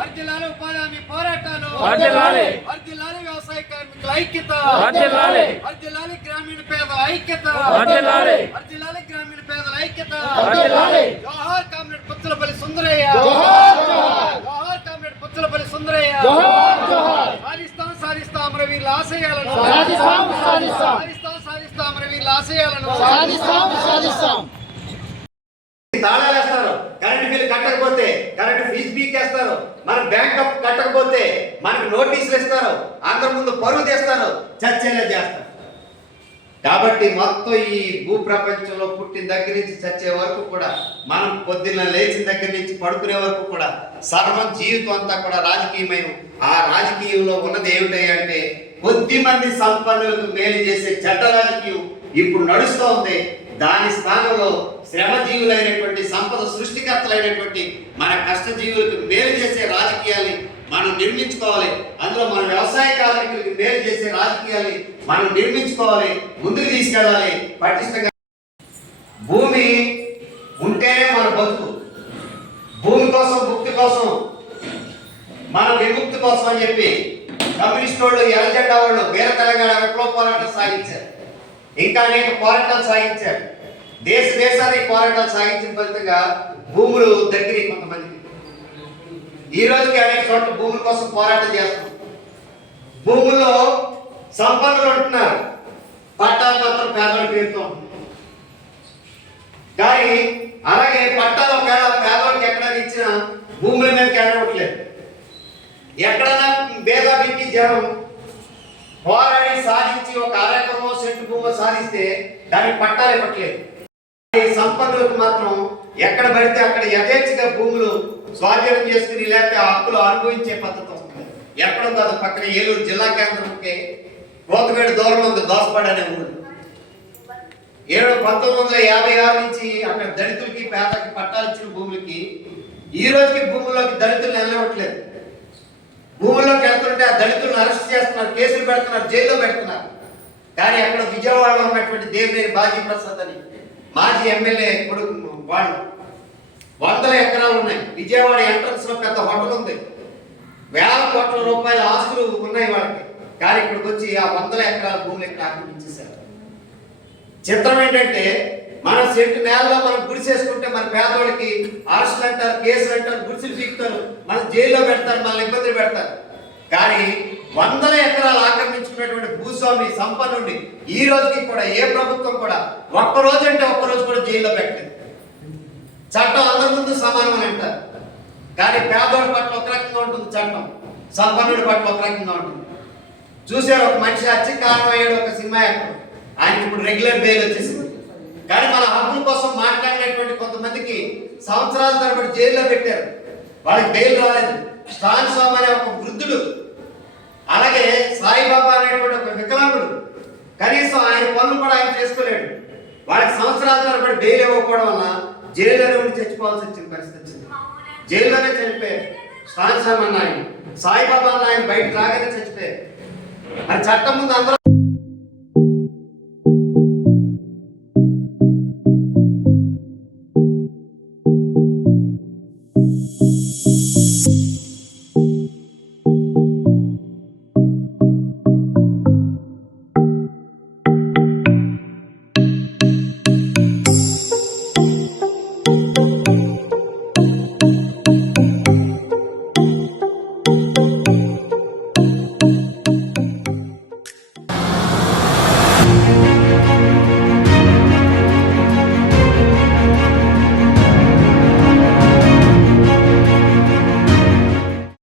వర్ధిల్లాలి. వర్ధిల్లాలి. వ్యవసాయ కార్మికుల ఐక్యత. వర్ధిల్లాలి. వర్ధిల్లాలి గ్రామీణ పేదల ఐక్యత. వర్ధిల్లాలి. వర్ధిల్లాలి గ్రామీణ పేదల ఐక్యత. వర్ధిల్లాలి. జోహార్ కామ్రేడ్ పుచ్చలపల్లి సుందరయ్య. జోహార్ జోహార్ జోహార్ కామ్రేడ్ పుచ్చలపల్లి సుందరయ్య. జోహార్ జోహార్ సాధిస్తాం సాధిస్తాం అమరవీరుల ఆశయాలను. సాధిస్తాం సాధిస్తాం. సాధిస్తాం సాధిస్తాం అమరవీరుల ఆశయాలను. సాధిస్తాం సాధిస్తాం. మన బ్యాంక్ అప్ కట్టకపోతే మనకు నోటీసులు ఇస్తారు. అందరి ముందు పరువు తీస్తారు. చచ్చేలా చేస్తారు. కాబట్టి మొత్తం ఈ భూ ప్రపంచంలో పుట్టిన దగ్గర నుంచి చచ్చే వరకు కూడా మనం పొద్దున్న లేచిన దగ్గర నుంచి పడుకునే వరకు కూడా సర్వం జీవితం అంతా కూడా రాజకీయమయం. ఆ రాజకీయంలో ఉన్నది ఏమిటంటే కొద్ది మంది సంపన్నులకు మేలు చేసే చట్ట రాజకీయం ఇప్పుడు నడుస్తూ ఉంది. దాని స్థానంలో శ్రమజీవులైనటువంటి సంపద సృష్టికర్తలైనటువంటి మన కష్టజీవులకు మేలు చేసే రాజకీయాల్ని మనం నిర్మించుకోవాలి. అందులో మన వ్యవసాయ కార్మికులకు మేలు చేసే రాజకీయాల్ని మనం నిర్మించుకోవాలి. ముందుకు తీసుకెళ్ళాలి. పటిష్టంగా భూమి ఉంటేనే మన బతుకు. భూమి కోసం ముక్తి కోసం మన విముక్తి కోసం అని చెప్పి కమ్యూనిస్ట్ వాళ్ళు ఎర్రజెండా వాళ్ళు వీర తెలంగాణ విప్లవ పోరాటం సాగించారు. ఇంకా అనేక పోరాటాలు సాగించారు. దేశ దేశానికి పోరాటాలు సాగించిన ఫలితంగా భూములు దగ్గర కొంతమందికి ఈ రోజుకి అనేక చోట్ల భూముల కోసం పోరాటం చేస్తున్నాం. భూముల్లో సంపన్నులు ఉంటున్నారు. పట్టాలు మాత్రం పేదల పేరుతో కానీ అలాగే పట్టాలు ఒకవేళ పేదవాడికి ఎక్కడానికి ఇచ్చిన భూముల మీదకి వెళ్ళవట్లేదు ఎక్కడైనా భేదాభికి జనం పోరాడి సాధించి ఒక అరెకరమో సెంటు భూమో సాధిస్తే దానికి పట్టాలు ఇవ్వట్లేదు. ఈ సంపన్నులకు మాత్రం ఎక్కడ పడితే అక్కడ యథేచ్ఛగా భూములు స్వాధీనం చేసుకుని లేకపోతే ఆ హక్కులు అనుభవించే పద్ధతి వస్తుంది. ఎక్కడ కాదు పక్కన ఏలూరు జిల్లా కేంద్రంకి కోతపేట దూరం ఉంది దోసపాడు అనే ఊరు. ఏడు పంతొమ్మిది వందల యాభై ఆరు నుంచి అక్కడ దళితులకి పేదలకి పట్టాలు ఇచ్చిన భూములకి ఈ రోజుకి భూముల్లోకి దళితులు వెళ్ళవట్లేదు భూముల్లోకి వెళ్తుంటే ఆ దళితులను అరెస్ట్ చేస్తున్నారు కేసులు పెడుతున్నారు జైల్లో పెడుతున్నారు. కానీ అక్కడ విజయవాడలో ఉన్నటువంటి దేవినేని బాజీ ప్రసాద్ అని మాజీ ఎమ్మెల్యే కొడుకు వాళ్ళు. వందల ఎకరాలు ఉన్నాయి. విజయవాడ ఎంట్రన్స్లో పెద్ద హోటల్ ఉంది. వేల కోట్ల రూపాయల ఆస్తులు ఉన్నాయి వాళ్ళకి. కానీ ఇక్కడికి వచ్చి ఆ వందల ఎకరాల భూములు ఇక్కడ ఆక్రమించేశారు. చిత్రం ఏంటంటే మన సెంటు నేలలో మనం గుడిసేసుకుంటే మన పేదవాళ్ళకి అరెస్టులు అంటారు కేసులు అంటారు గుడిసెలు పీకుతారు మన జైల్లో పెడతారు మన ఇబ్బందులు పెడతారు. కానీ వందల ఎకరాలు ఆక్రమించుకున్నటువంటి భూస్వామి సంపన్నుడి ఈ రోజుకి కూడా ఏ ప్రభుత్వం కూడా ఒక్క రోజు అంటే ఒక్క రోజు కూడా జైల్లో పెట్టలేదు. చట్టం అందరి ముందు సమానం అని అంటారు. కానీ పేదోడి పట్ల ఒక రకంగా ఉంటుంది చట్టం. సంపన్నుడి పట్ల ఒక రకంగా ఉంటుంది. చూసారు ఒక మనిషి వచ్చి కారణం అయ్యాడు ఒక సినిమా యాక్టర్. ఆయనకి ఇప్పుడు రెగ్యులర్ బెయిల్ వచ్చేసింది. కానీ మన హక్కుల కోసం మాట్లాడినటువంటి కొంతమందికి సంవత్సరాల తరబడి జైల్లో పెట్టారు. వాళ్ళకి బెయిల్ రాలేదు. స్టాన్ స్వామి అనే ఒక వృద్ధుడు అలాగే సాయిబాబా అనేటువంటి ఒక వికలాంగుడు. కనీసం ఆయన పనులు కూడా ఆయన చేసుకోలేడు. వాళ్ళకి సంవత్సరాల తరబడి బెయిల్ ఇవ్వకపోవడం వల్ల జైల్లోనే ఉండి చచ్చిపోవాల్సి వచ్చిన పరిస్థితి వచ్చింది. జైల్లోనే చనిపోయారు స్టాన్ అన్న ఆయన. సాయిబాబా అన్న ఆయన బయట రాగానే చచ్చిపోయారు మరి చట్టం ముందు అందరూ